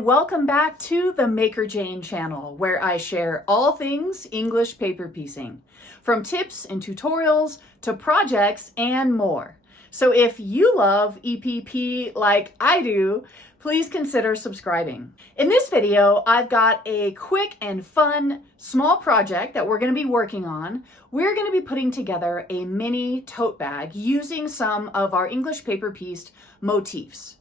and welcome back to the MakerJayne channel, where I share all things English paper piecing, from tips and tutorials to projects and more. So if you love EPP like I do, please consider subscribing. In this video, I've got a quick and fun small project that we're going to be working on. We're going to be putting together a mini tote bag using some of our English paper pieced motifs.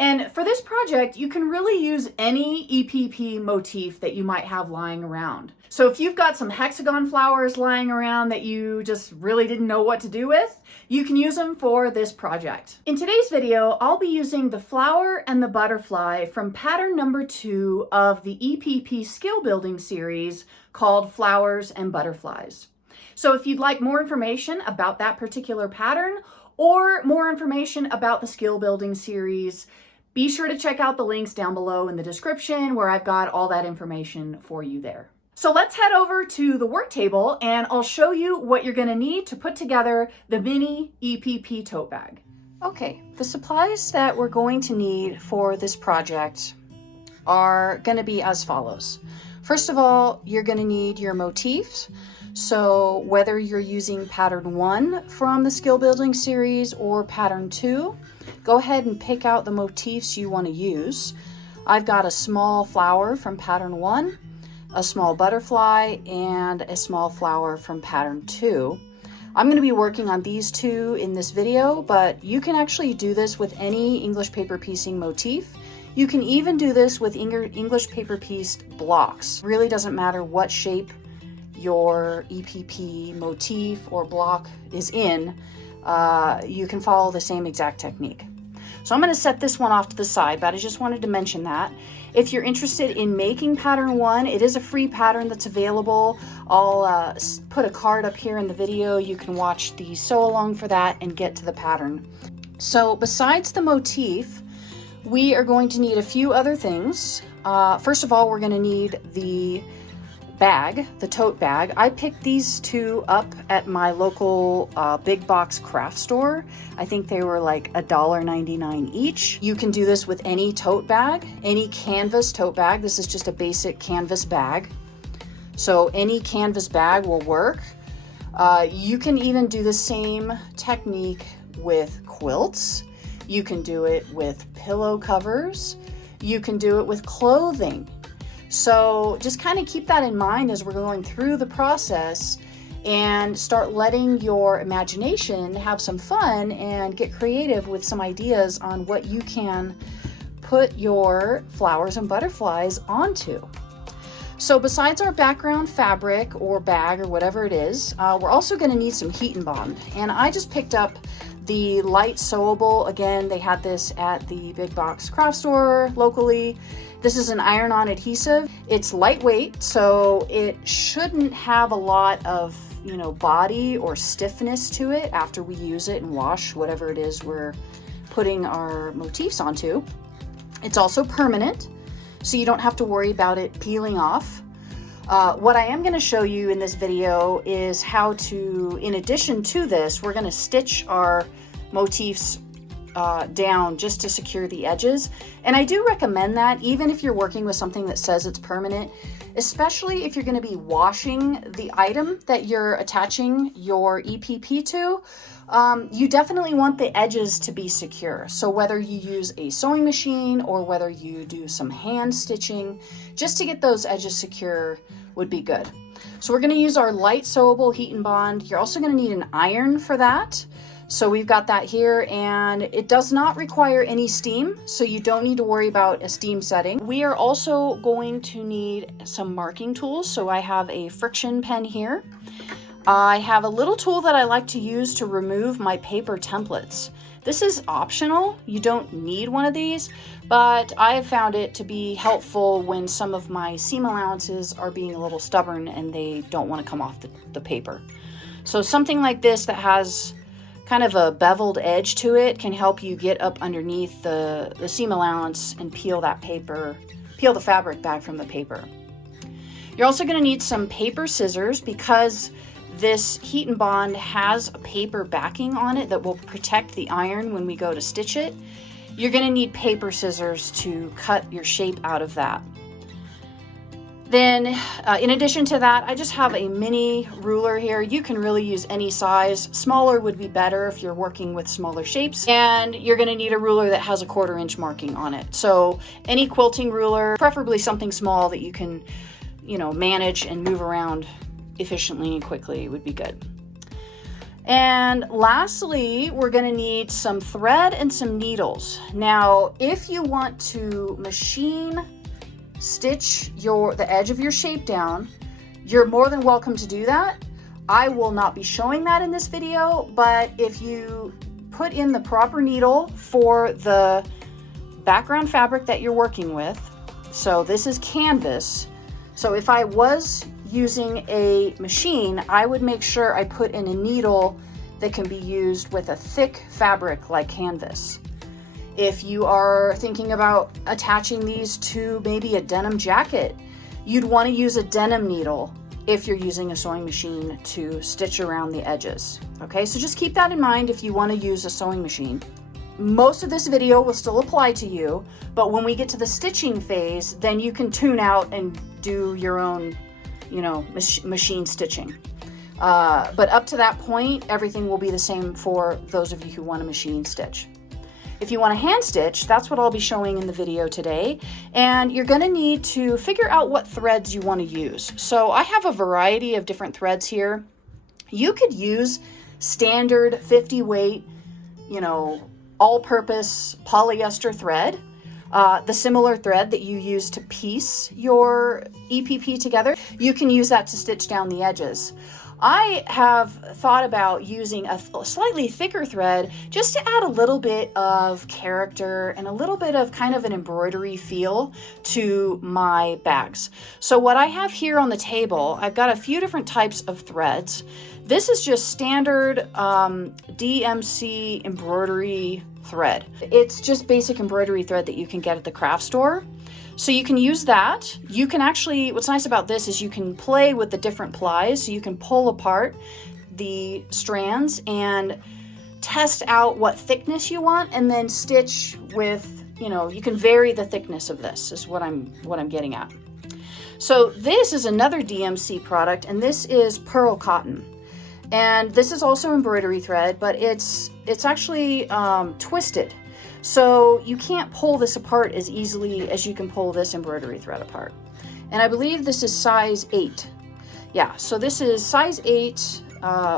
And for this project, you can really use any EPP motif that you might have lying around. So if you've got some hexagon flowers lying around that you just really didn't know what to do with, you can use them for this project. In today's video, I'll be using the flower and the butterfly from pattern number 2 of the EPP skill building series called Flowers and Butterflies. So if you'd like more information about that particular pattern or more information about the skill building series, be sure to check out the links down below in the description where I've got all that information for you there. So let's head over to the work table and I'll show you what you're going to need to put together the mini EPP tote bag. Okay, the supplies that we're going to need for this project are going to be as follows. First of all, you're going to need your motifs. So whether you're using pattern 1 from the skill building series or pattern 2, go ahead and pick out the motifs you want to use. I've got a small flower from pattern 1, a small butterfly, and a small flower from pattern 2. I'm going to be working on these two in this video, but you can actually do this with any English paper piecing motif. You can even do this with English paper pieced blocks. It really doesn't matter what shape your EPP motif or block is in, you can follow the same exact technique. So I'm going to set this one off to the side, but I just wanted to mention that. If you're interested in making pattern 1, it is a free pattern that's available. I'll put a card up here in the video. You can watch the sew along for that and get to the pattern. So besides the motif, we are going to need a few other things. First of all, we're going to need the bag, the tote bag. I picked these two up at my local big box craft store. I think they were like $1.99 each. You can do this with any tote bag, any canvas tote bag. This is just a basic canvas bag. So any canvas bag will work. You can even do the same technique with quilts. You can do it with pillow covers. You can do it with clothing. So just kind of keep that in mind as we're going through the process and start letting your imagination have some fun and get creative with some ideas on what you can put your flowers and butterflies onto. So besides our background fabric or bag or whatever it is, we're also going to need some heat and bond. And I just picked up the light sewable. Again, they had this at the big box craft store locally. This is an iron-on adhesive. It's lightweight, so it shouldn't have a lot of, body or stiffness to it after we use it and wash whatever it is we're putting our motifs onto. It's also permanent, so you don't have to worry about it peeling off. What I am going to show you in this video is how to, in addition to this, we're going to stitch our motifs down just to secure the edges. And I do recommend that even if you're working with something that says it's permanent, especially if you're going to be washing the item that you're attaching your EPP to, you definitely want the edges to be secure. So whether you use a sewing machine or whether you do some hand stitching, just to get those edges secure would be good. So we're going to use our light sewable heat and bond. You're also going to need an iron for that. So we've got that here, and it does not require any steam, so you don't need to worry about a steam setting. We are also going to need some marking tools. So I have a friction pen here. I have a little tool that I like to use to remove my paper templates. This is optional. You don't need one of these, but I have found it to be helpful when some of my seam allowances are being a little stubborn and they don't want to come off the paper. So something like this that has kind of a beveled edge to it can help you get up underneath the seam allowance and peel the fabric back from the paper. You're also going to need some paper scissors because this heat and bond has a paper backing on it that will protect the iron when we go to stitch it. you're going to need paper scissors to cut your shape out of that. Then in addition to that, I just have a mini ruler here. You can really use any size. Smaller would be better if you're working with smaller shapes. And you're going to need a ruler that has a 1/4 inch marking on it. So any quilting ruler, preferably something small that you can, you know, manage and move around efficiently and quickly would be good. And lastly, we're going to need some thread and some needles. Now, if you want to machine stitch the edge of your shape down, you're more than welcome to do that. I will not be showing that in this video, but if you put in the proper needle for the background fabric that you're working with, so this is canvas, so if I was using a machine, I would make sure I put in a needle that can be used with a thick fabric like canvas. If you are thinking about attaching these to maybe a denim jacket, you'd want to use a denim needle if you're using a sewing machine to stitch around the edges. Okay, so just keep that in mind if you want to use a sewing machine. Most of this video will still apply to you, but when we get to the stitching phase, then you can tune out and do your own, you know, machine stitching. But up to that point, everything will be the same for those of you who want to machine stitch. If you want to hand stitch, that's what I'll be showing in the video today. And you're going to need to figure out what threads you want to use. So I have a variety of different threads here. You could use standard 50 weight, you know, all-purpose polyester thread. The similar thread that you use to piece your EPP together. You can use that to stitch down the edges. I have thought about using a slightly thicker thread just to add a little bit of character and a little bit of kind of an embroidery feel to my bags. So what I have here on the table, I've got a few different types of threads. This is just standard DMC embroidery thread. It's just basic embroidery thread that you can get at the craft store. So you can use that. You can actually, what's nice about this is you can play with the different plies. So you can pull apart the strands and test out what thickness you want and then stitch with, you know, you can vary the thickness of this is what I'm getting at. So this is another DMC product and this is pearl cotton. And this is also embroidery thread, but it's actually twisted. So you can't pull this apart as easily as you can pull this embroidery thread apart. And I believe this is size 8. Yeah, so this is size 8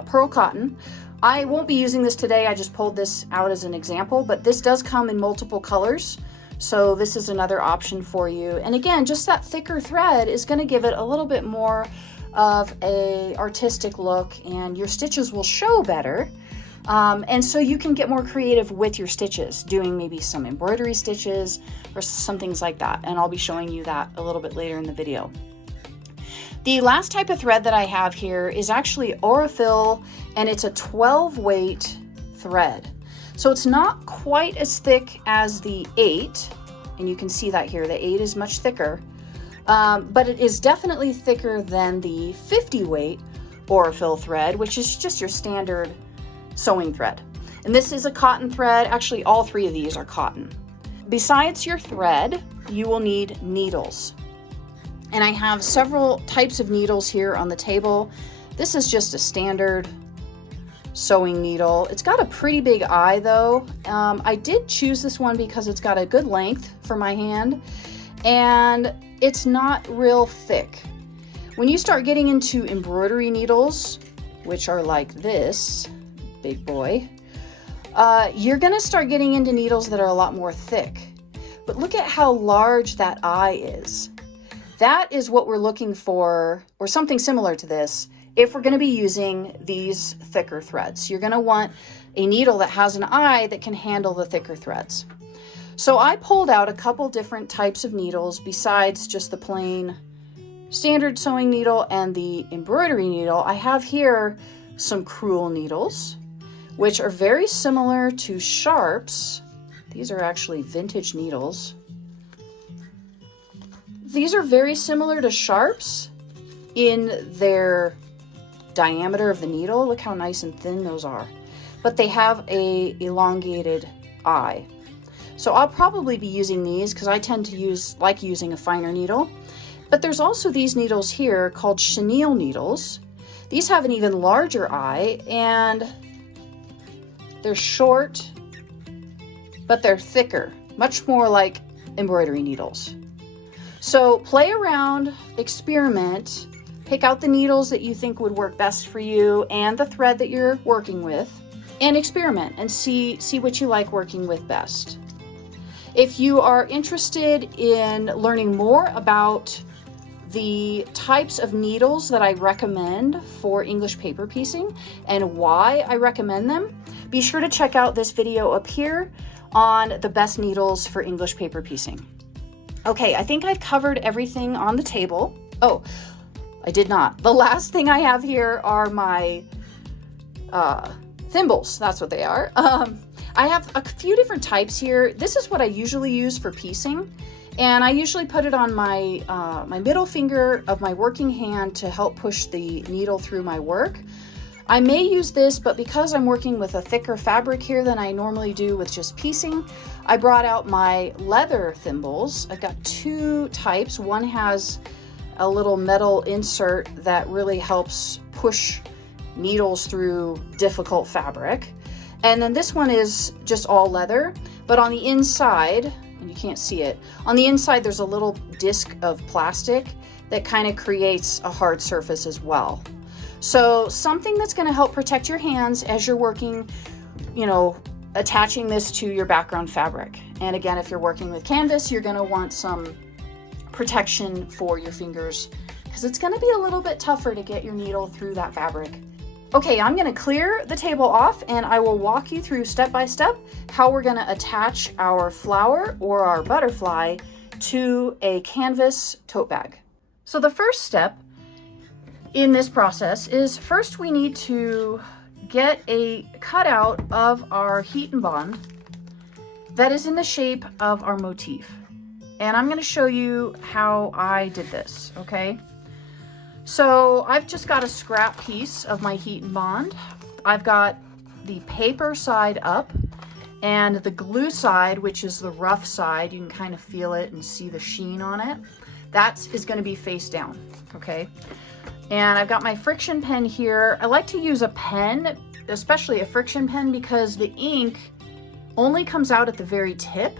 pearl cotton. I won't be using this today. I just pulled this out as an example, but this does come in multiple colors. So this is another option for you. And again, just that thicker thread is going to give it a little bit more of a artistic look and your stitches will show better. And so you can get more creative with your stitches, doing maybe some embroidery stitches or some things like that. And I'll be showing you that a little bit later in the video. The last type of thread that I have here is actually Aurifil, and it's a 12 weight thread. So it's not quite as thick as the 8, and you can see that here, the 8 is much thicker, but it is definitely thicker than the 50 weight Aurifil thread, which is just your standard sewing thread. And this is a cotton thread. Actually, all 3 of these are cotton. Besides your thread, you will need needles. And I have several types of needles here on the table. This is just a standard sewing needle. It's got a pretty big eye though. I did choose this one because it's got a good length for my hand and it's not real thick. When you start getting into embroidery needles, which are like this big boy, you're gonna start getting into needles that are a lot more thick. But look at how large that eye is. That is what we're looking for, or something similar to this, if we're gonna be using these thicker threads. You're gonna want a needle that has an eye that can handle the thicker threads. So I pulled out a couple different types of needles besides just the plain standard sewing needle and the embroidery needle. I have here some crewel needles, which are very similar to sharps. These are actually vintage needles. These are very similar to sharps in their diameter of the needle. Look how nice and thin those are. But they have a elongated eye. So I'll probably be using these because I tend to like using a finer needle. But there's also these needles here called chenille needles. These have an even larger eye, and they're short, but they're thicker, much more like embroidery needles. So play around, experiment, pick out the needles that you think would work best for you and the thread that you're working with, and experiment and see what you like working with best. If you are interested in learning more about the types of needles that I recommend for English paper piecing and why I recommend them, be sure to check out this video up here on the best needles for English paper piecing. Okay, I think I've covered everything on the table. Oh, I did not. The last thing I have here are my thimbles. That's what they are. I have a few different types here. This is what I usually use for piecing, and I usually put it on my my middle finger of my working hand to help push the needle through my work. I may use this, but because I'm working with a thicker fabric here than I normally do with just piecing, I brought out my leather thimbles. I've got two types. One has a little metal insert that really helps push needles through difficult fabric. And then this one is just all leather, but on the inside, and you can't see it, on the inside there's a little disc of plastic that kind of creates a hard surface as well. So something that's going to help protect your hands as you're working, you know, attaching this to your background fabric. And again, if you're working with canvas, you're going to want some protection for your fingers because it's going to be a little bit tougher to get your needle through that fabric. Okay, I'm going to clear the table off and I will walk you through step by step how we're going to attach our flower or our butterfly to a canvas tote bag. So the first step in this process is first we need to get a cutout of our heat and bond that is in the shape of our motif. And I'm going to show you how I did this, okay? So I've just got a scrap piece of my heat and bond. I've got the paper side up and the glue side, which is the rough side. You can kind of feel it and see the sheen on it. That is going to be face down, okay? And I've got my friction pen here. I like to use a pen, especially a friction pen, because the ink only comes out at the very tip.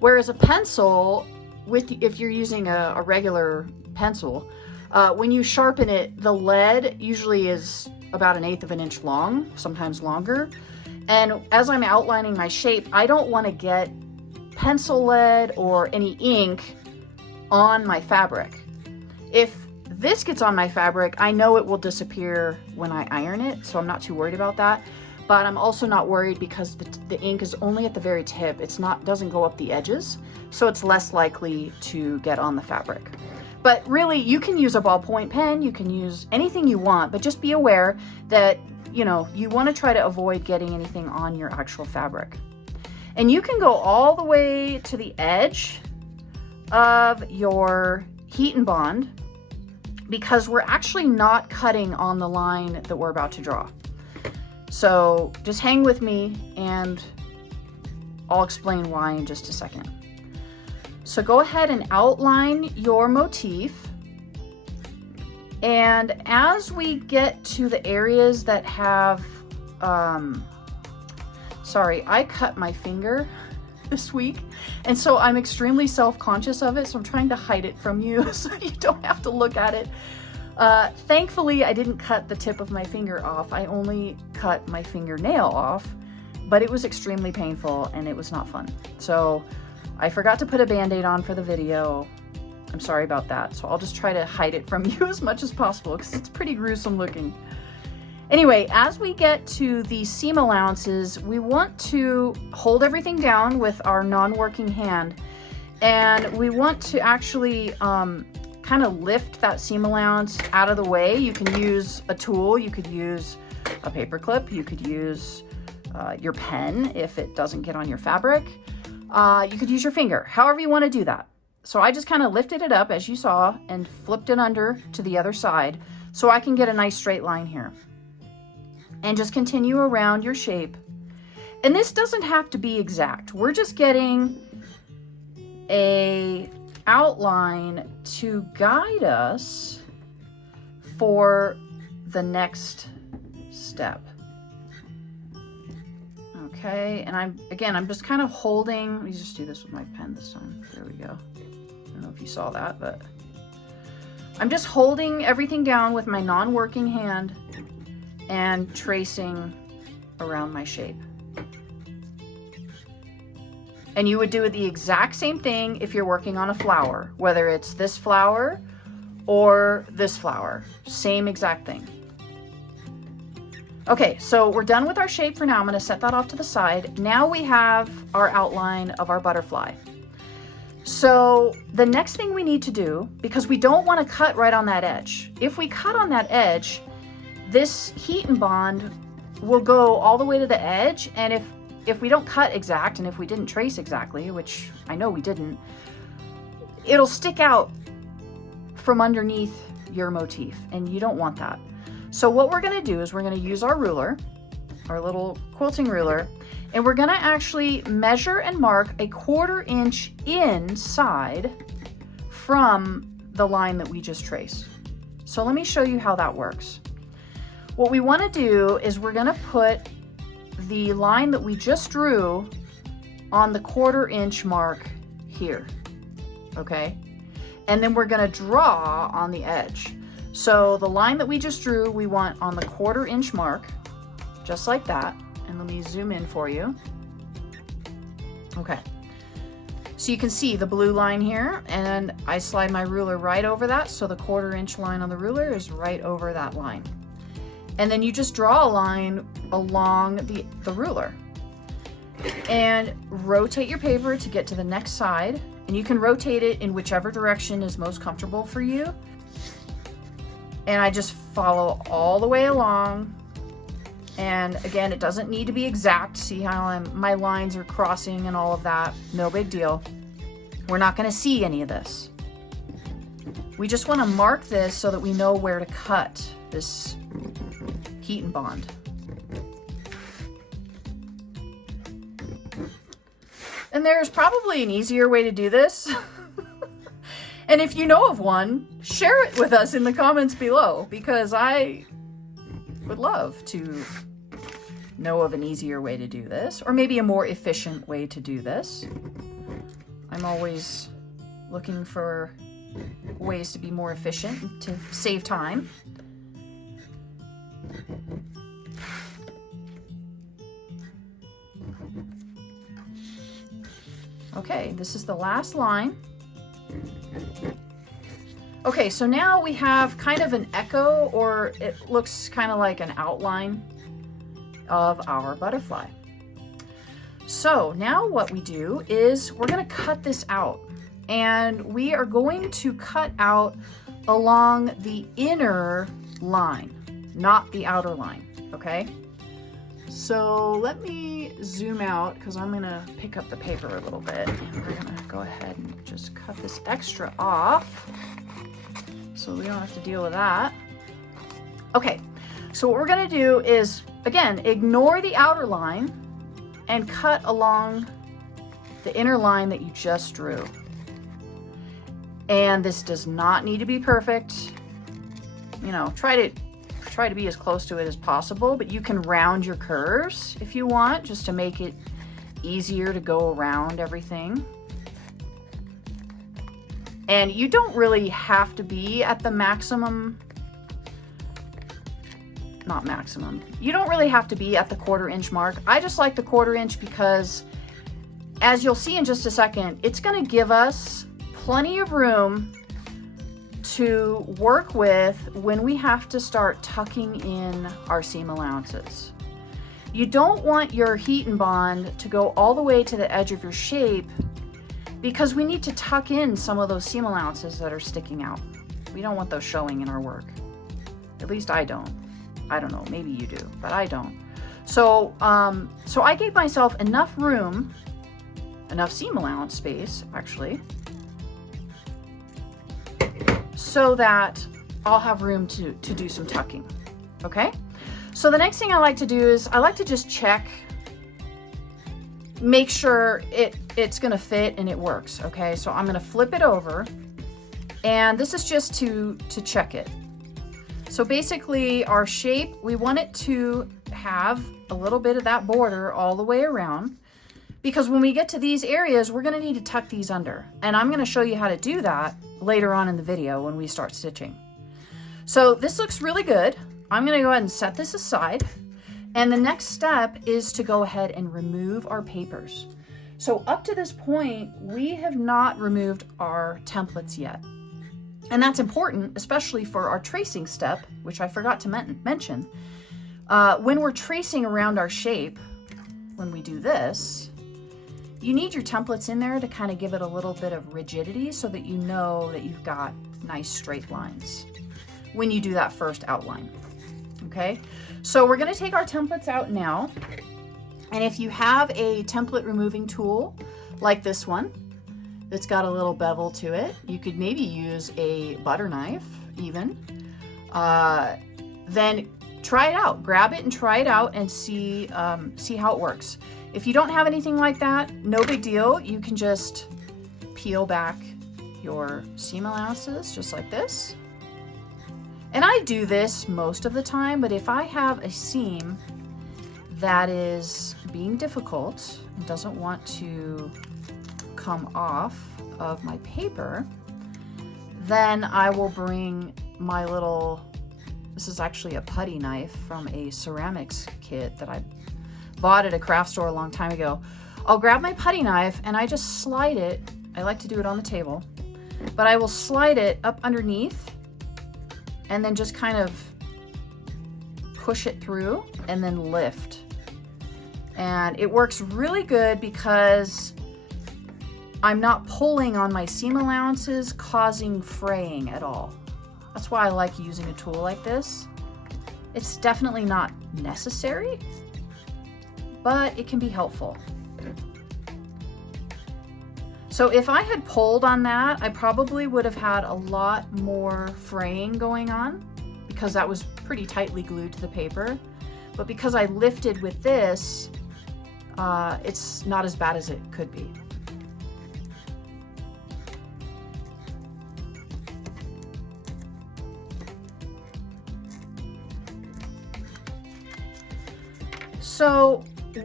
Whereas a pencil, if you're using a regular pencil, when you sharpen it, the lead usually is about 1/8 of an inch long, sometimes longer. And as I'm outlining my shape, I don't want to get pencil lead or any ink on my fabric. If this gets on my fabric, I know it will disappear when I iron it, so I'm not too worried about that. But I'm also not worried because the ink is only at the very tip. Doesn't go up the edges, so it's less likely to get on the fabric. But really, you can use a ballpoint pen, you can use anything you want, but just be aware that, you know, you want to try to avoid getting anything on your actual fabric. And you can go all the way to the edge of your heat and bond because we're actually not cutting on the line that we're about to draw. So just hang with me and I'll explain why in just a second. So go ahead and outline your motif. And as we get to the areas that have, sorry, I cut my finger this week. And so I'm extremely self-conscious of it. So I'm trying to hide it from you so you don't have to look at it. Thankfully, I didn't cut the tip of my finger off. I only cut my fingernail off, but it was extremely painful and it was not fun. So I forgot to put a Band-Aid on for the video. I'm sorry about that. So I'll just try to hide it from you as much as possible because it's pretty gruesome looking. Anyway, as we get to the seam allowances, we want to hold everything down with our non-working hand. And we want to actually kind of lift that seam allowance out of the way. You can use a tool, you could use a paper clip, you could use your pen if it doesn't get on your fabric. You could use your finger, however you want to do that. So I just kind of lifted it up as you saw and flipped it under to the other side so I can get a nice straight line here. And just continue around your shape. And this doesn't have to be exact. We're just getting a outline to guide us for the next step. Okay, and I'm just kind of holding, let me just do this with my pen this time. There we go. I don't know if you saw that, but I'm just holding everything down with my non-working hand and tracing around my shape. And you would do the exact same thing if you're working on a flower, whether it's this flower or this flower, same exact thing. Okay, so we're done with our shape for now. I'm gonna set that off to the side. Now we have our outline of our butterfly. So the next thing we need to do, because we don't wanna cut right on that edge. If we cut on that edge, this heat and bond will go all the way to the edge, and if we don't cut exact, and if we didn't trace exactly, which I know we didn't, it'll stick out from underneath your motif, and you don't want that. So what we're gonna do is we're gonna use our ruler, our little quilting ruler, and we're gonna actually measure and mark a 1/4 inch inside from the line that we just traced. So let me show you how that works. What we wanna do is we're gonna put the line that we just drew on the 1/4 inch mark here, okay? And then we're gonna draw on the edge. So the line that we just drew, we want on the 1/4 inch mark, just like that. And let me zoom in for you. Okay. So you can see the blue line here, and I slide my ruler right over that. So the 1/4 inch line on the ruler is right over that line. And then you just draw a line along the ruler and rotate your paper to get to the next side. And you can rotate it in whichever direction is most comfortable for you. And I just follow all the way along. And again, it doesn't need to be exact. See how my lines are crossing and all of that. No big deal. We're not gonna see any of this. We just wanna mark this so that we know where to cut this heat and bond. And there's probably an easier way to do this. And if you know of one, share it with us in the comments below, because I would love to know of an easier way to do this, or maybe a more efficient way to do this. I'm always looking for ways to be more efficient and to save time. Okay, this is the last line. Okay, so now we have kind of an echo, or it looks kind of like an outline of our butterfly. So now what we do is we're going to cut this out, and we are going to cut out along the inner line, not the outer line, okay? So let me zoom out, because I'm going to pick up the paper a little bit, and we're going to go ahead and just cut this extra off so we don't have to deal with that. Okay, so what we're going to do is, again, ignore the outer line and cut along the inner line that you just drew. And this does not need to be perfect. You know, try to be as close to it as possible, but you can round your curves if you want, just to make it easier to go around everything. And you don't really have to be at the maximum, not maximum, you don't really have to be at the 1/4 inch mark. I just like the 1/4 inch because, as you'll see in just a second, it's gonna give us plenty of room to work with when we have to start tucking in our seam allowances. You don't want your heat and bond to go all the way to the edge of your shape, because we need to tuck in some of those seam allowances that are sticking out. We don't want those showing in our work. At least I don't. I don't know, maybe you do, but I don't. So, so I gave myself enough room, enough seam allowance space, actually, so that I'll have room to do some tucking, okay? So the next thing I like to do is I like to just check make sure it's gonna fit and it works, okay? So I'm gonna flip it over, and this is just to check it. So basically our shape, we want it to have a little bit of that border all the way around, because when we get to these areas, we're gonna need to tuck these under. And I'm gonna show you how to do that later on in the video when we start stitching. So this looks really good. I'm gonna go ahead and set this aside. And the next step is to go ahead and remove our papers. So up to this point, we have not removed our templates yet. And that's important, especially for our tracing step, which I forgot to mention. When we're tracing around our shape, when we do this, you need your templates in there to kind of give it a little bit of rigidity so that you know that you've got nice straight lines when you do that first outline, okay? So we're gonna take our templates out now. And if you have a template removing tool like this one, that's got a little bevel to it, you could maybe use a butter knife even, then try it out. Grab it and try it out and see how it works. If you don't have anything like that, no big deal. You can just peel back your seam allowances just like this. And I do this most of the time, but if I have a seam that is being difficult and doesn't want to come off of my paper, then I will bring my little, this is actually a putty knife from a ceramics kit that I bought at a craft store a long time ago. I'll grab my putty knife and I just slide it. I like to do it on the table, but I will slide it up underneath and then just kind of push it through and then lift. And it works really good because I'm not pulling on my seam allowances, causing fraying at all. That's why I like using a tool like this. It's definitely not necessary, but it can be helpful. So if I had pulled on that, I probably would have had a lot more fraying going on because that was pretty tightly glued to the paper. But because I lifted with this, it's not as bad as it could be. So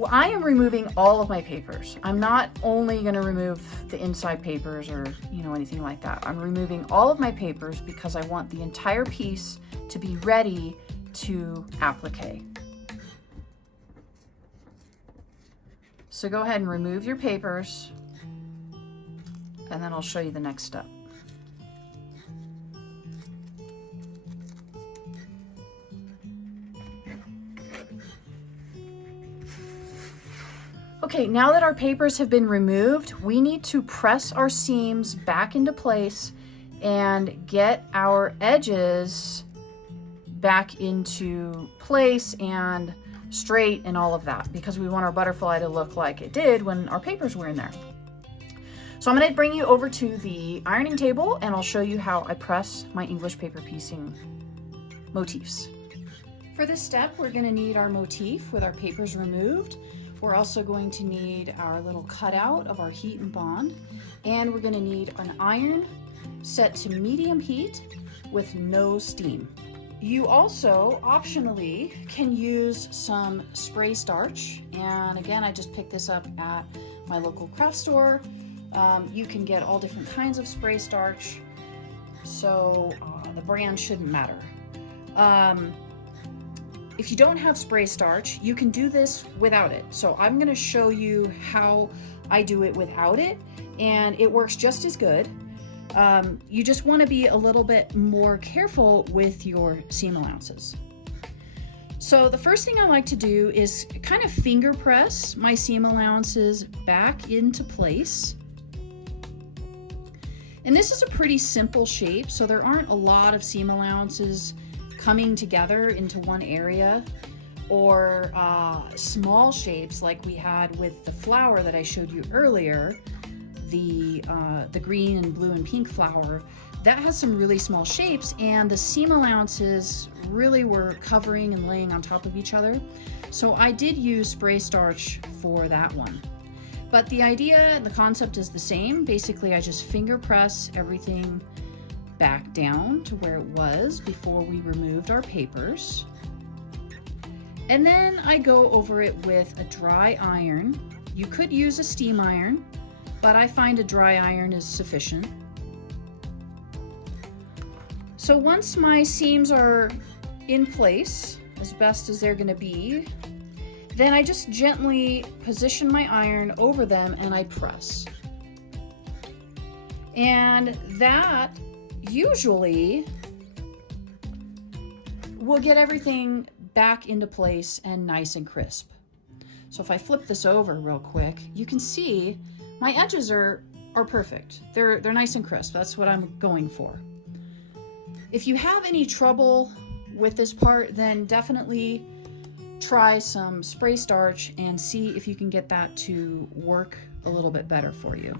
I am removing all of my papers. I'm not only going to remove the inside papers or anything like that. I'm removing all of my papers because I want the entire piece to be ready to applique. So go ahead and remove your papers, and then I'll show you the next step. Okay, now that our papers have been removed, we need to press our seams back into place and get our edges back into place and straight and all of that, because we want our butterfly to look like it did when our papers were in there. So I'm going to bring you over to the ironing table and I'll show you how I press my English paper piecing motifs. For this step, we're going to need our motif with our papers removed. We're also going to need our little cutout of our heat and bond, and we're going to need an iron set to medium heat with no steam. You also optionally can use some spray starch, and again, I just picked this up at my local craft store. You can get all different kinds of spray starch, so the brand shouldn't matter. If you don't have spray starch, you can do this without it. So I'm going to show you how I do it without it, and it works just as good. You just want to be a little bit more careful with your seam allowances. So the first thing I like to do is kind of finger press my seam allowances back into place. And this is a pretty simple shape, so there aren't a lot of seam allowances coming together into one area, or small shapes like we had with the flower that I showed you earlier, the green and blue and pink flower. That has some really small shapes, and the seam allowances really were covering and laying on top of each other. So I did use spray starch for that one. But the idea, the concept is the same. Basically, I just finger press everything back down to where it was before we removed our papers. And then I go over it with a dry iron. You could use a steam iron, but I find a dry iron is sufficient. So once my seams are in place, as best as they're gonna be, then I just gently position my iron over them and I press. And that usually will get everything back into place and nice and crisp. So if I flip this over real quick, you can see my edges are perfect. They're nice and crisp. That's what I'm going for. If you have any trouble with this part, then definitely try some spray starch and see if you can get that to work a little bit better for you.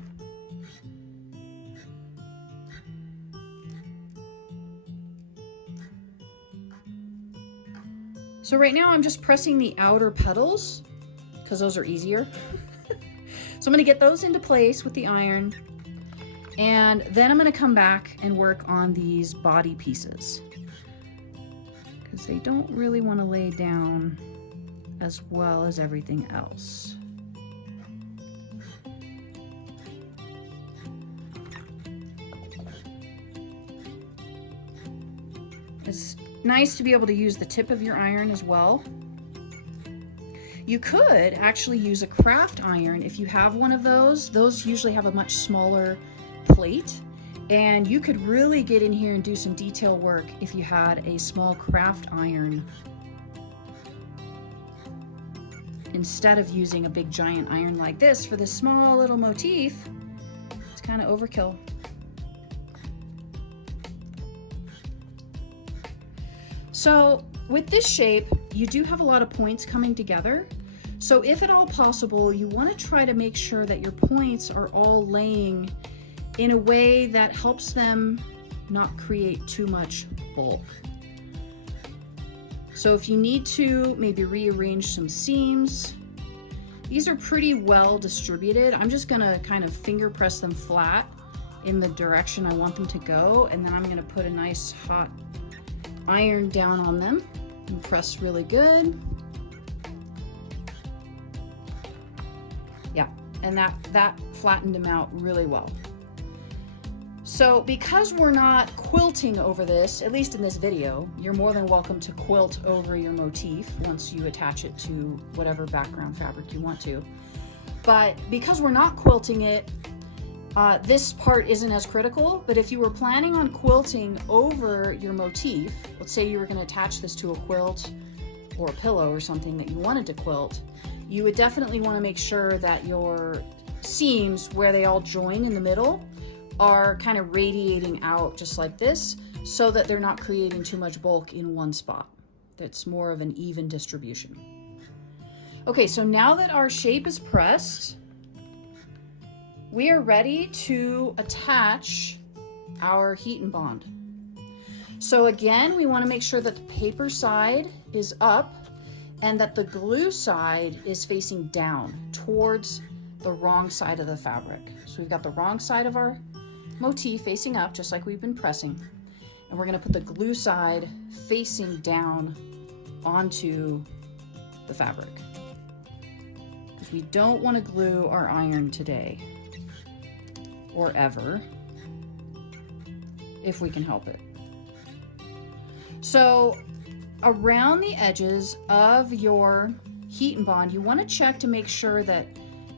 So right now I'm just pressing the outer petals because those are easier. So I'm going to get those into place with the iron, and then I'm going to come back and work on these body pieces because they don't really want to lay down as well as everything else. It's nice to be able to use the tip of your iron as well. You could actually use a craft iron if you have one of those. Those usually have a much smaller plate, and you could really get in here and do some detail work if you had a small craft iron instead of using a big giant iron like this for this small little motif. It's kind of overkill. So with this shape, you do have a lot of points coming together. So if at all possible, you want to try to make sure that your points are all laying in a way that helps them not create too much bulk. So if you need to maybe rearrange some seams, these are pretty well distributed. I'm just gonna kind of finger press them flat in the direction I want them to go, and then I'm gonna put a nice hot iron down on them and press really good. Yeah, and that flattened them out really well. So because we're not quilting over this, at least in this video, you're more than welcome to quilt over your motif once you attach it to whatever background fabric you want to. But because we're not quilting it, this part isn't as critical. But if you were planning on quilting over your motif, let's say you were going to attach this to a quilt or a pillow or something that you wanted to quilt, you would definitely want to make sure that your seams, where they all join in the middle, are kind of radiating out just like this, so that they're not creating too much bulk in one spot. That's more of an even distribution. Okay, so now that our shape is pressed, we are ready to attach our heat and bond. So again, we want to make sure that the paper side is up and that the glue side is facing down towards the wrong side of the fabric. So we've got the wrong side of our motif facing up, just like we've been pressing, and we're going to put the glue side facing down onto the fabric because we don't want to glue our iron today or ever if we can help it. So around the edges of your heat and bond, you want to check to make sure that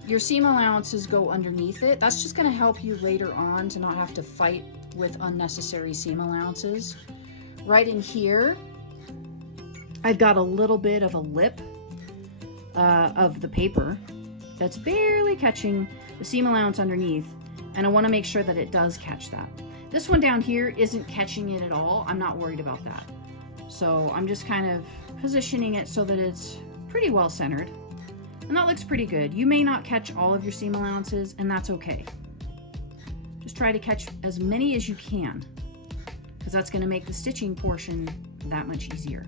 your seam allowances go underneath it. That's just going to help you later on to not have to fight with unnecessary seam allowances. Right in here, I've got a little bit of a lip of the paper that's barely catching the seam allowance underneath, and I want to make sure that it does catch that. This one down here isn't catching it at all. I'm not worried about that. So I'm just kind of positioning it so that it's pretty well centered. And that looks pretty good. You may not catch all of your seam allowances, and that's okay. Just try to catch as many as you can, because that's going to make the stitching portion that much easier.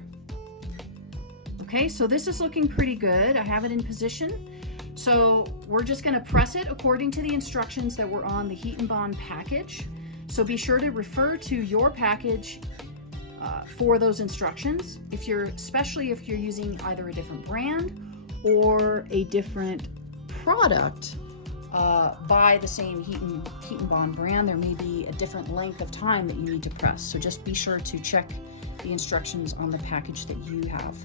Okay, so this is looking pretty good. I have it in position. So we're just gonna press it according to the instructions that were on the Heat and Bond package. So be sure to refer to your package for those instructions. Especially if you're using either a different brand or a different product by the same Heat and Bond brand, there may be a different length of time that you need to press. So just be sure to check the instructions on the package that you have.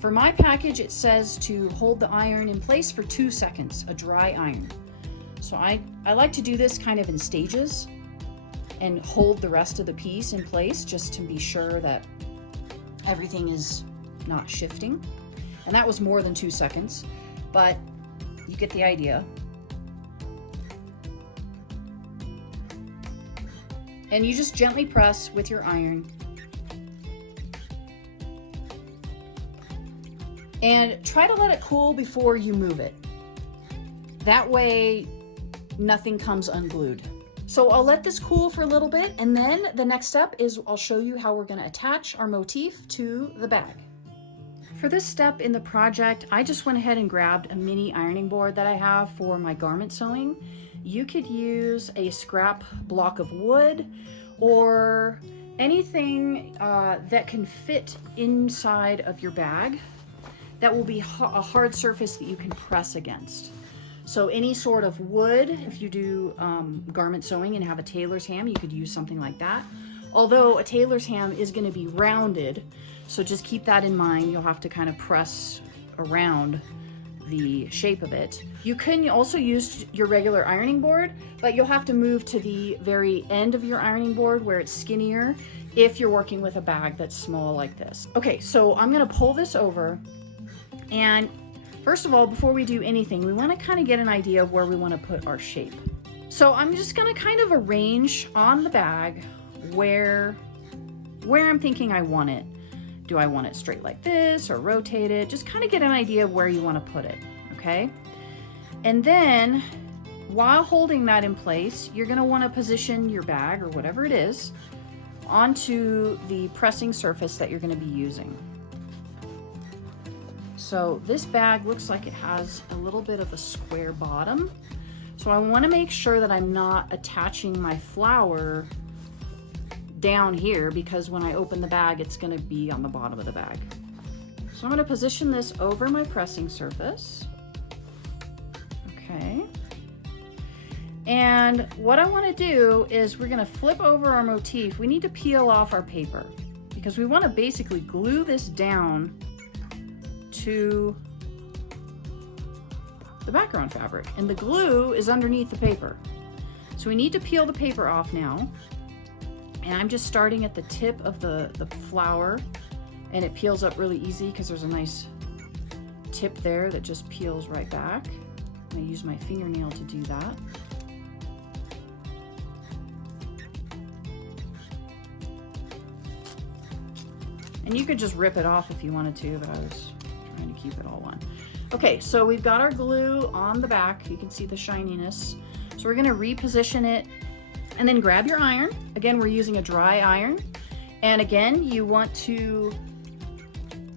For my package, it says to hold the iron in place for 2 seconds, a dry iron. So I like to do this kind of in stages and hold the rest of the piece in place just to be sure that everything is not shifting. And that was more than 2 seconds, but you get the idea. And you just gently press with your iron. And try to let it cool before you move it. That way, nothing comes unglued. So I'll let this cool for a little bit, and then the next step is I'll show you how we're gonna attach our motif to the bag. For this step in the project, I just went ahead and grabbed a mini ironing board that I have for my garment sewing. You could use a scrap block of wood or anything that can fit inside of your bag that will be a hard surface that you can press against. So any sort of wood, if you do garment sewing and have a tailor's ham, you could use something like that. Although a tailor's ham is going to be rounded, so just keep that in mind. You'll have to kind of press around the shape of it. You can also use your regular ironing board, but you'll have to move to the very end of your ironing board where it's skinnier if you're working with a bag that's small like this. Okay, so I'm going to pull this over, and first of all, before we do anything, we want to kind of get an idea of where we want to put our shape. So I'm just going to kind of arrange on the bag where I'm thinking I want it. Do I want it straight like this or rotate it? Just kind of get an idea of where you want to put it, okay? And then while holding that in place, you're going to want to position your bag or whatever it is onto the pressing surface that you're going to be using. So this bag looks like it has a little bit of a square bottom. So I want to make sure that I'm not attaching my flower down here, because when I open the bag, it's going to be on the bottom of the bag. So I'm going to position this over my pressing surface. Okay. And what I want to do is we're going to flip over our motif. We need to peel off our paper because we want to basically glue this down to the background fabric, and the glue is underneath the paper. So we need to peel the paper off now. And I'm just starting at the tip of the flower, and it peels up really easy because there's a nice tip there that just peels right back. I'm going to use my fingernail to do that. And you could just rip it off if you wanted to, but I was trying to keep it all one. Okay, so we've got our glue on the back. You can see the shininess. So we're going to reposition it. And then grab your iron. Again, we're using a dry iron. And again, you want to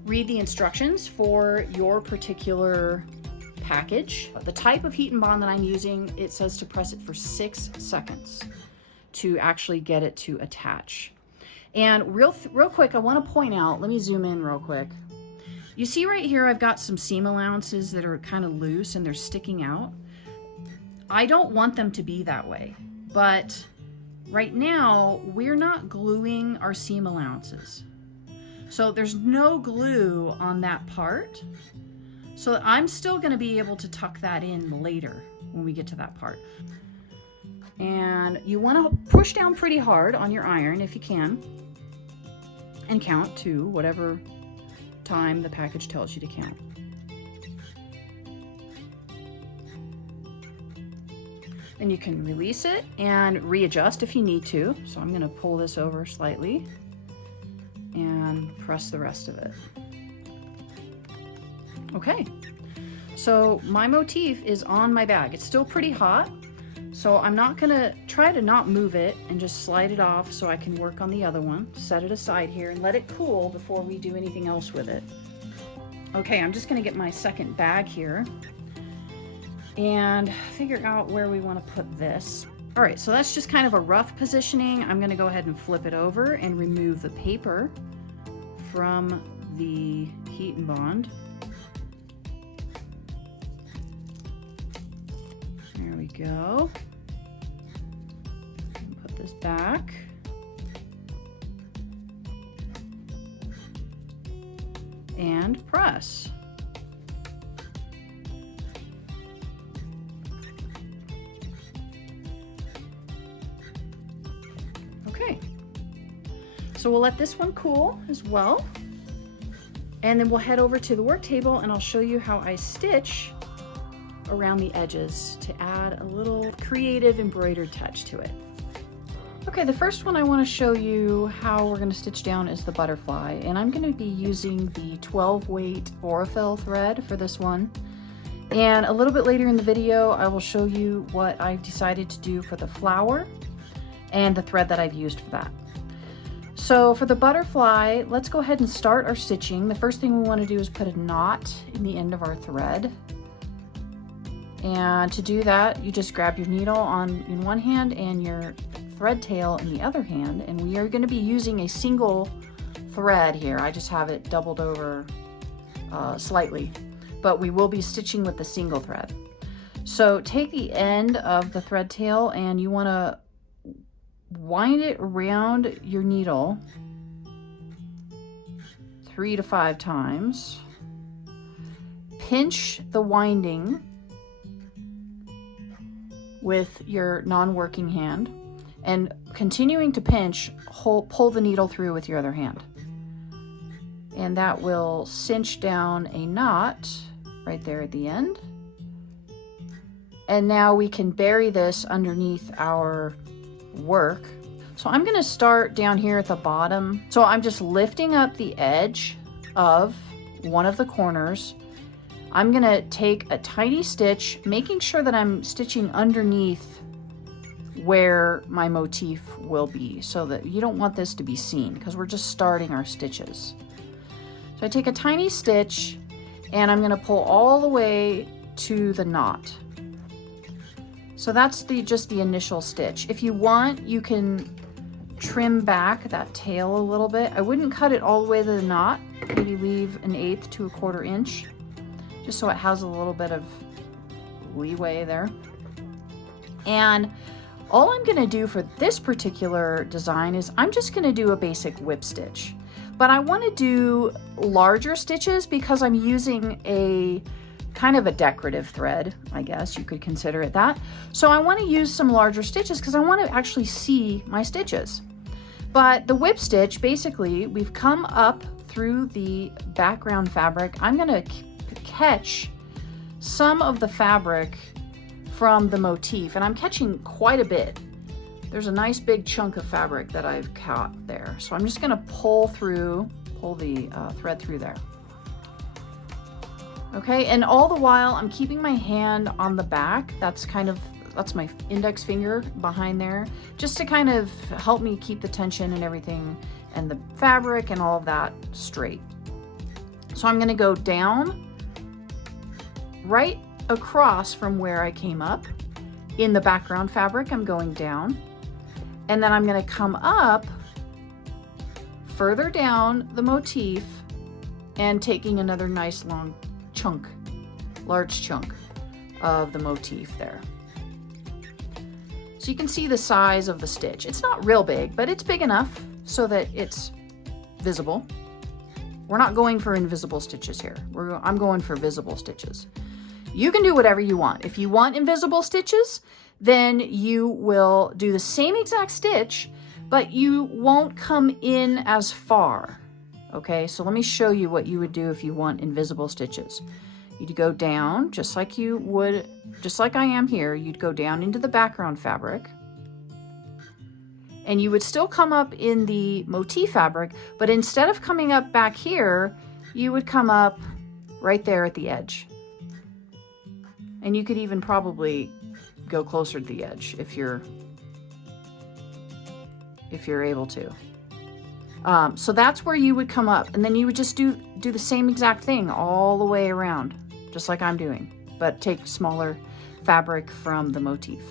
read the instructions for your particular package. The type of Heat and Bond that I'm using, it says to press it for 6 seconds to actually get it to attach. And real quick, I want to point out, let me zoom in real quick. You see right here, I've got some seam allowances that are kind of loose and they're sticking out. I don't want them to be that way, but right now, we're not gluing our seam allowances. So there's no glue on that part. So I'm still going to be able to tuck that in later when we get to that part. And you want to push down pretty hard on your iron if you can, and count to whatever time the package tells you to count. And you can release it and readjust if you need to. So I'm going to pull this over slightly and press the rest of it. Okay, so my motif is on my bag. It's still pretty hot, so I'm not going to try to not move it and just slide it off so I can work on the other one. Set it aside here and let it cool before we do anything else with it. Okay, I'm just going to get my second bag here. and figure out where we want to put this. All right, so that's just kind of a rough positioning. I'm gonna go ahead and flip it over and remove the paper from the heat and bond. There we go. Put this back. And press. Okay, so we'll let this one cool as well, and then we'll head over to the work table and I'll show you how I stitch around the edges to add a little creative embroidered touch to it. Okay, the first one I want to show you how we're going to stitch down is the butterfly, and I'm going to be using the 12 weight Aurifil thread for this one. And a little bit later in the video I will show you what I've decided to do for the flower and the thread that I've used for that. So for the butterfly, let's go ahead and start our stitching. The first thing we want to do is put a knot in the end of our thread. And to do that, you just grab your needle in one hand and your thread tail in the other hand, and we are going to be using a single thread here. I just have it doubled over slightly, but we will be stitching with the single thread. So take the end of the thread tail and you want to wind it around your needle 3 to 5 times. Pinch the winding with your non-working hand, and continuing to pinch, pull the needle through with your other hand. And that will cinch down a knot right there at the end. And now we can bury this underneath our work. So I'm going to start down here at the bottom. So I'm just lifting up the edge of one of the corners. I'm going to take a tiny stitch, making sure that I'm stitching underneath where my motif will be, so that you don't want this to be seen because we're just starting our stitches. So I take a tiny stitch and I'm going to pull all the way to the knot. So that's just the initial stitch. If you want, you can trim back that tail a little bit. I wouldn't cut it all the way to the knot, maybe leave 1/8 to 1/4 inch, just so it has a little bit of leeway there. And all I'm gonna do for this particular design is I'm just gonna do a basic whip stitch. But I wanna do larger stitches because I'm using a kind of a decorative thread, I guess you could consider it that. So I wanna use some larger stitches because I wanna actually see my stitches. But the whip stitch, basically, we've come up through the background fabric. I'm gonna catch some of the fabric from the motif, and I'm catching quite a bit. There's a nice big chunk of fabric that I've caught there. So I'm just gonna pull the thread through there. Okay, and all the while I'm keeping my hand on the back. That's my index finger behind there, just to kind of help me keep the tension and everything and the fabric and all of that straight. So I'm gonna go down right across from where I came up. In the background fabric, I'm going down, and then I'm gonna come up further down the motif and taking another nice large chunk of the motif there. So you can see the size of the stitch. It's not real big, but it's big enough so that it's visible. We're not going for invisible stitches here. I'm going for visible stitches. You can do whatever you want. If you want invisible stitches, then you will do the same exact stitch, but you won't come in as far. Okay, so let me show you what you would do if you want invisible stitches. You'd go down just like I am here. You'd go down into the background fabric, and you would still come up in the motif fabric, but instead of coming up back here, you would come up right there at the edge. And you could even probably go closer to the edge if you're able to. So that's where you would come up, and then you would just do the same exact thing all the way around, just like I'm doing. but take smaller fabric from the motif.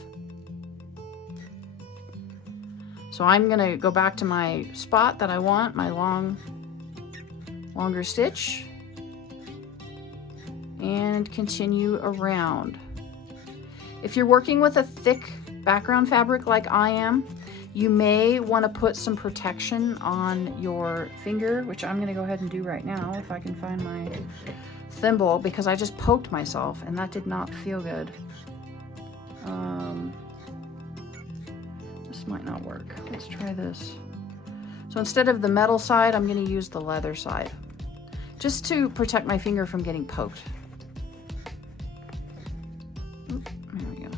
So I'm gonna go back to my spot that I want, my longer stitch, and continue around. If you're working with a thick background fabric like I am, you may want to put some protection on your finger, which I'm going to go ahead and do right now if I can find my thimble, because I just poked myself and that did not feel good. This might not work. Let's try this. So instead of the metal side, I'm going to use the leather side, just to protect my finger from getting poked. There we go.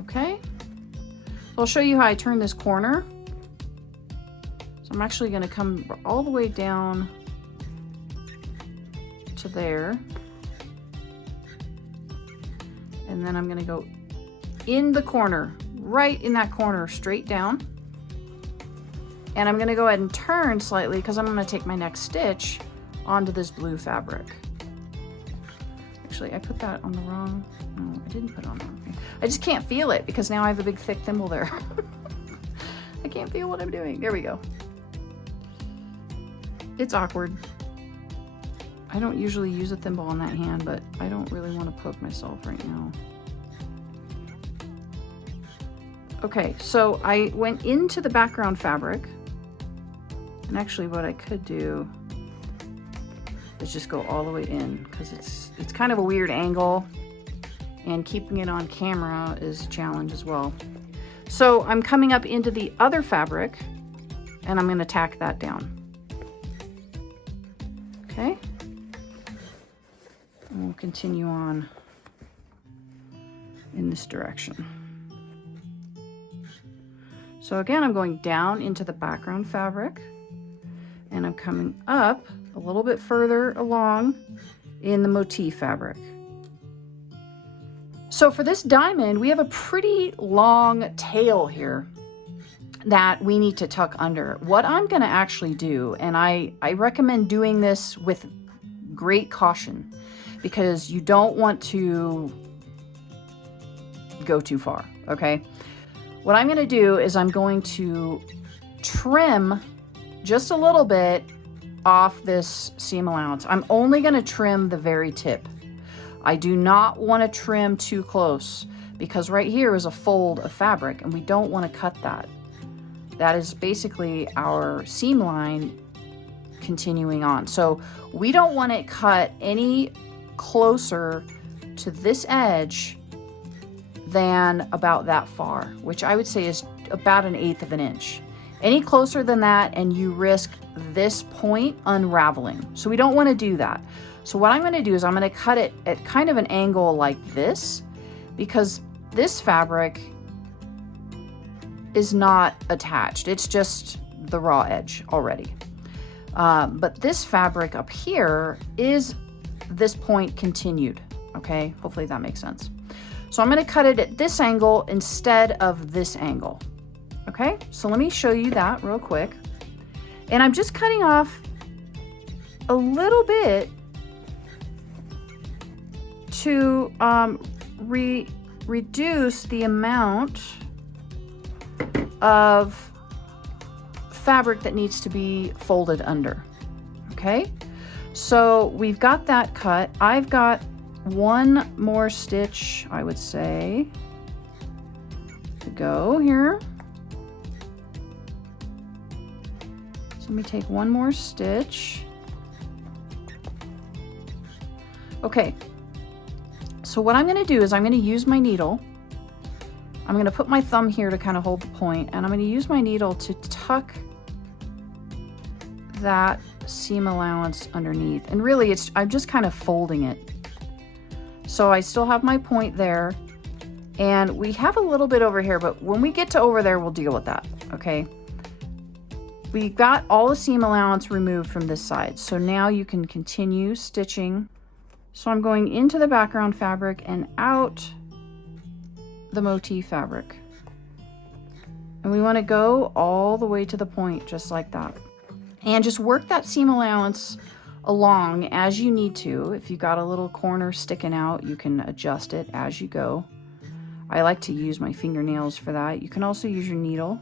Okay. So I'll show you how I turn this corner. So I'm actually going to come all the way down to there. And then I'm going to go in the corner, right in that corner, straight down. And I'm going to go ahead and turn slightly because I'm going to take my next stitch onto this blue fabric. Actually, I put that on the wrong, no, I didn't put it on the wrong thing. I just can't feel it because now I have a big thick thimble there. I can't feel what I'm doing. There we go. It's awkward. I don't usually use a thimble on that hand, but I don't really want to poke myself right now. Okay, so I went into the background fabric, and actually what I could do is just go all the way in, because it's kind of a weird angle, and keeping it on camera is a challenge as well. So I'm coming up into the other fabric, and I'm going to tack that down. Okay, and we'll continue on in this direction. So again, I'm going down into the background fabric, and I'm coming up a little bit further along in the motif fabric. So for this diamond, we have a pretty long tail here that we need to tuck under. What I'm going to actually do, and I recommend doing this with great caution, because you don't want to go too far, okay? What I'm going to do is I'm going to trim just a little bit off this seam allowance. I'm only going to trim the very tip. I do not want to trim too close, because right here is a fold of fabric and we don't want to cut that. That is basically our seam line continuing on. So we don't want it cut any closer to this edge than about that far, which I would say is about 1/8 of an inch. Any closer than that and you risk this point unraveling. So we don't want to do that. So what I'm going to do is I'm going to cut it at kind of an angle like this, because this fabric is not attached. It's just the raw edge already. But this fabric up here is this point continued. Okay, hopefully that makes sense. So I'm going to cut it at this angle instead of this angle. Okay, so let me show you that real quick. And I'm just cutting off a little bit to reduce the amount of fabric that needs to be folded under. Okay, so we've got that cut. I've got one more stitch, I would say, to go here. So let me take one more stitch. Okay, so what I'm going to do is I'm going to use my needle. I'm going to put my thumb here to kind of hold the point, and I'm going to use my needle to tuck that seam allowance underneath. And really, I'm just kind of folding it. So I still have my point there, and we have a little bit over here, but when we get to over there, we'll deal with that, okay? We got all the seam allowance removed from this side, so now you can continue stitching. So I'm going into the background fabric and out the motif fabric. And we want to go all the way to the point, just like that. And just work that seam allowance along as you need to. If you got a little corner sticking out, you can adjust it as you go. I like to use my fingernails for that. You can also use your needle.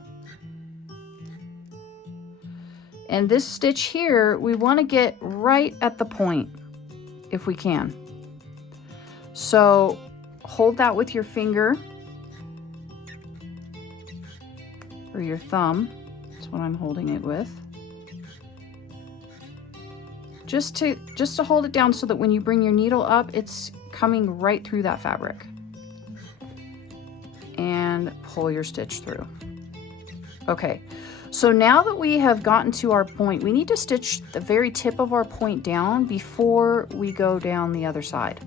And this stitch here, we want to get right at the point if we can. So hold that with your finger or your thumb. That's what I'm holding it with. Just to hold it down so that when you bring your needle up, it's coming right through that fabric. And pull your stitch through. Okay, so now that we have gotten to our point, we need to stitch the very tip of our point down before we go down the other side.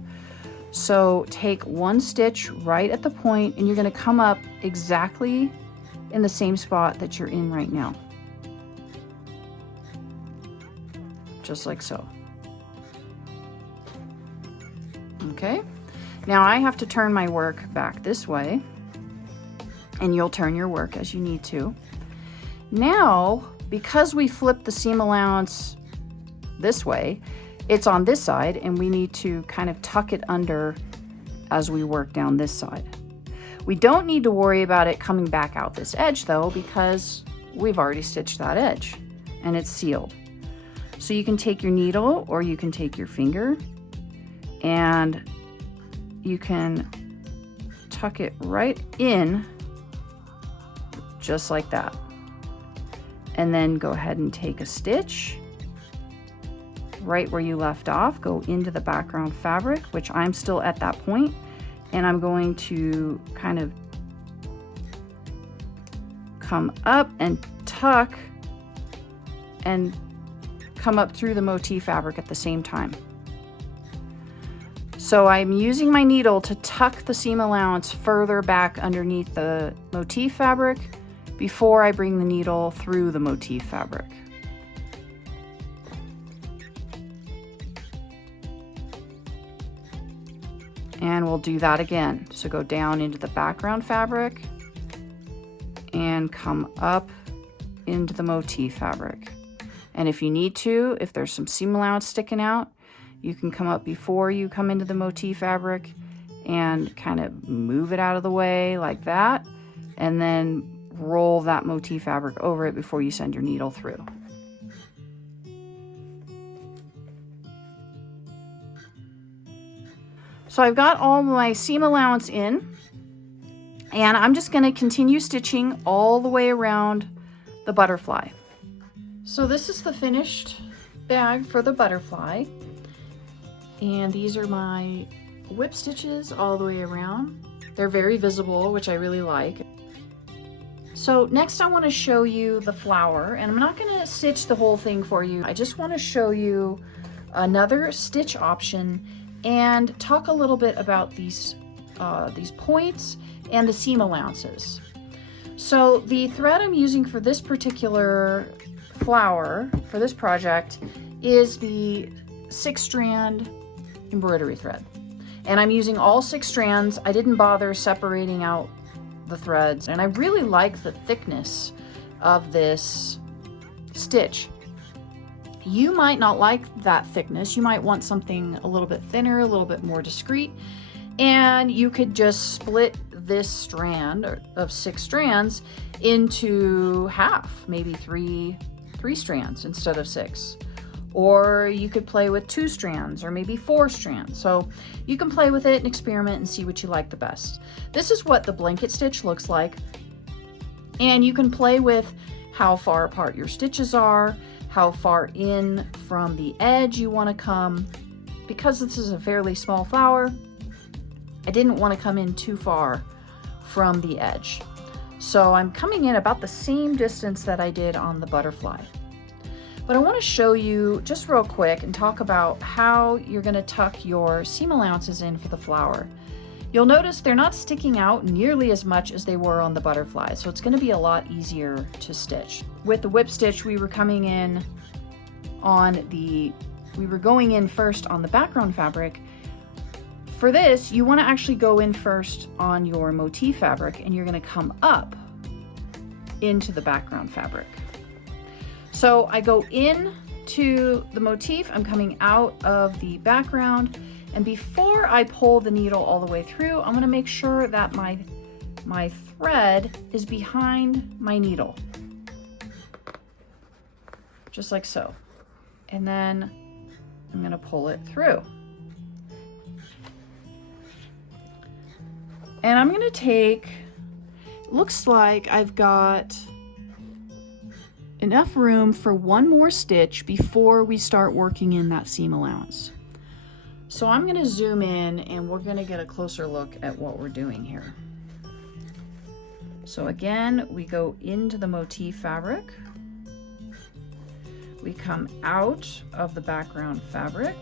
So take one stitch right at the point, and you're going to come up exactly in the same spot that you're in right now. Just like so. Okay, now I have to turn my work back this way, and you'll turn your work as you need to. Now, because we flipped the seam allowance this way, it's on this side, and we need to kind of tuck it under as we work down this side. We don't need to worry about it coming back out this edge though, because we've already stitched that edge and it's sealed. So you can take your needle or you can take your finger and you can tuck it right in just like that. And then go ahead and take a stitch right where you left off, go into the background fabric, which I'm still at that point, and I'm going to kind of come up and tuck and come up through the motif fabric at the same time. So I'm using my needle to tuck the seam allowance further back underneath the motif fabric before I bring the needle through the motif fabric. And we'll do that again. So go down into the background fabric and come up into the motif fabric. And if you need to, if there's some seam allowance sticking out, you can come up before you come into the motif fabric and kind of move it out of the way like that, and then roll that motif fabric over it before you send your needle through. So I've got all my seam allowance in, and I'm just going to continue stitching all the way around the butterfly. So this is the finished bag for the butterfly, and these are my whip stitches all the way around. They're very visible, which I really like. So next I want to show you the flower, and I'm not going to stitch the whole thing for you. I just want to show you another stitch option and talk a little bit about these points and the seam allowances. So the thread I'm using for this particular flower, for this project, is the 6-strand embroidery thread. And I'm using all 6 strands. I didn't bother separating out the threads, and I really like the thickness of this stitch. You might not like that thickness. You might want something a little bit thinner, a little bit more discreet, and you could just split this strand of 6 strands into half, maybe three strands instead of 6. Or you could play with 2 strands or maybe 4 strands. So you can play with it and experiment and see what you like the best. This is what the blanket stitch looks like. And you can play with how far apart your stitches are, how far in from the edge you want to come. Because this is a fairly small flower, I didn't want to come in too far from the edge. So I'm coming in about the same distance that I did on the butterfly. But I want to show you just real quick and talk about how you're going to tuck your seam allowances in for the flower. You'll notice they're not sticking out nearly as much as they were on the butterfly, so it's going to be a lot easier to stitch. With the whip stitch, we were going in first on the background fabric. For this, you want to actually go in first on your motif fabric, and you're going to come up into the background fabric. So I go in to the motif, I'm coming out of the background, and before I pull the needle all the way through, I'm gonna make sure that my thread is behind my needle. Just like so. And then I'm gonna pull it through. And I'm gonna take, looks like I've got enough room for one more stitch before we start working in that seam allowance. So I'm gonna zoom in and we're gonna get a closer look at what we're doing here. So again, we go into the motif fabric. We come out of the background fabric.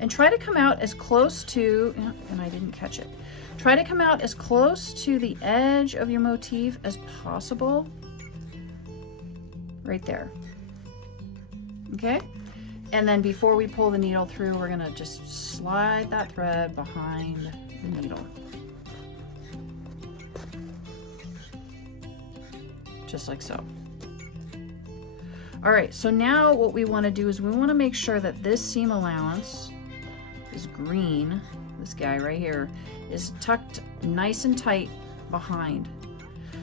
And try to come out as close to, and I didn't catch it. Try to come out as close to the edge of your motif as possible. Right there. Okay? And then before we pull the needle through, we're gonna just slide that thread behind the needle. Just like so. All right, so now what we wanna do is we wanna make sure that this seam allowance is green, this guy right here, is tucked nice and tight behind.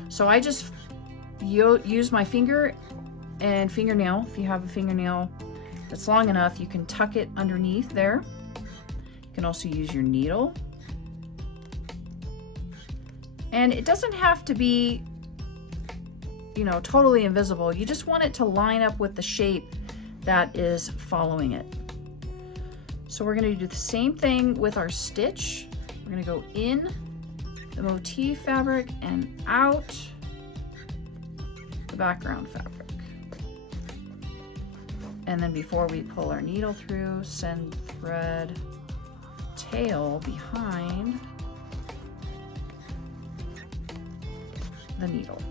So I just use my finger and fingernail. If you have a fingernail that's long enough, you can tuck it underneath there. You can also use your needle. And it doesn't have to be, you know, totally invisible. You just want it to line up with the shape that is following it. So we're gonna do the same thing with our stitch. We're gonna go in the motif fabric and out the background fabric. And then before we pull our needle through, send thread tail behind the needle.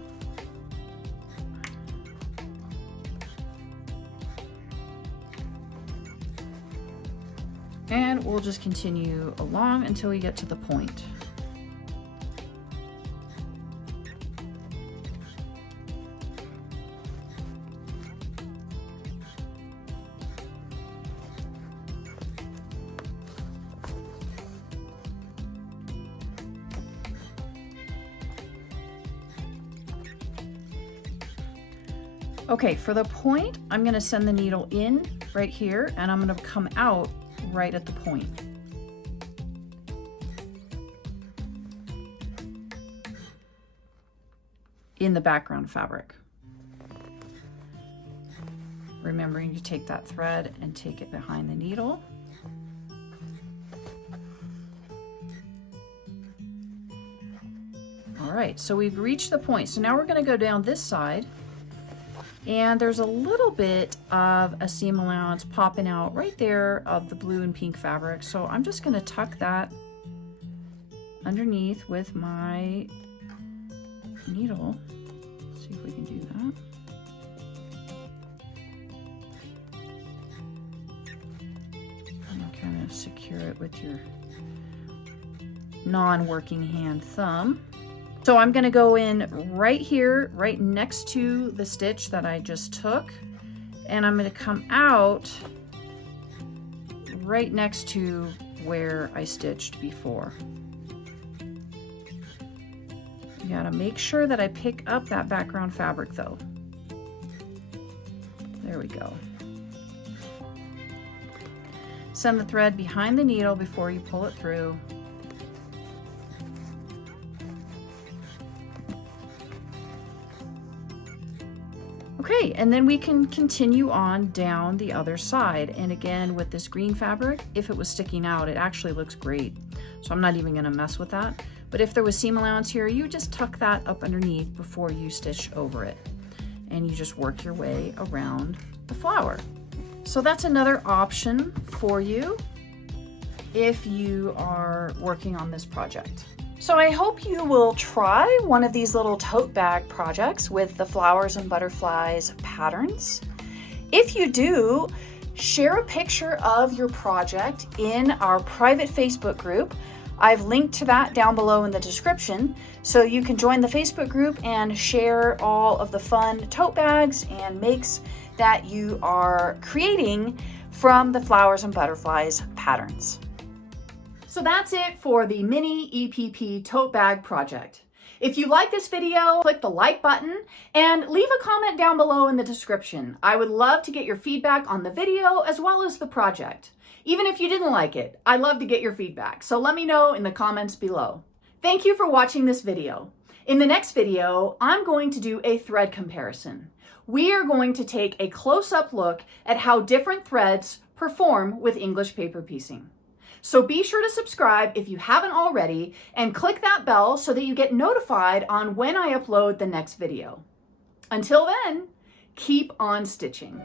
And we'll just continue along until we get to the point. Okay, for the point, I'm gonna send the needle in right here, and I'm gonna come out right at the point. In the background fabric. Remembering to take that thread and take it behind the needle. All right, so we've reached the point. So now we're going to go down this side, and there's a little bit of a seam allowance popping out right there of the blue and pink fabric. So I'm just going to tuck that underneath with my needle. Let's see if we can do that. And kind of secure it with your non-working hand thumb. So I'm going to go in right here, right next to the stitch that I just took, and I'm going to come out right next to where I stitched before. You got to make sure that I pick up that background fabric though. There we go. Send the thread behind the needle before you pull it through. Okay, and then we can continue on down the other side. And again, with this green fabric, if it was sticking out, it actually looks great. So I'm not even gonna mess with that. But if there was seam allowance here, you just tuck that up underneath before you stitch over it. And you just work your way around the flower. So that's another option for you if you are working on this project. So I hope you will try one of these little tote bag projects with the flowers and butterflies patterns. If you do, share a picture of your project in our private Facebook group. I've linked to that down below in the description, so you can join the Facebook group and share all of the fun tote bags and makes that you are creating from the flowers and butterflies patterns. So that's it for the mini EPP tote bag project. If you like this video, click the like button and leave a comment down below in the description. I would love to get your feedback on the video as well as the project. Even if you didn't like it, I love to get your feedback, so let me know in the comments below. Thank you for watching this video. In the next video, I'm going to do a thread comparison. We are going to take a close-up look at how different threads perform with English paper piecing. So be sure to subscribe if you haven't already and click that bell so that you get notified on when I upload the next video. Until then, keep on stitching.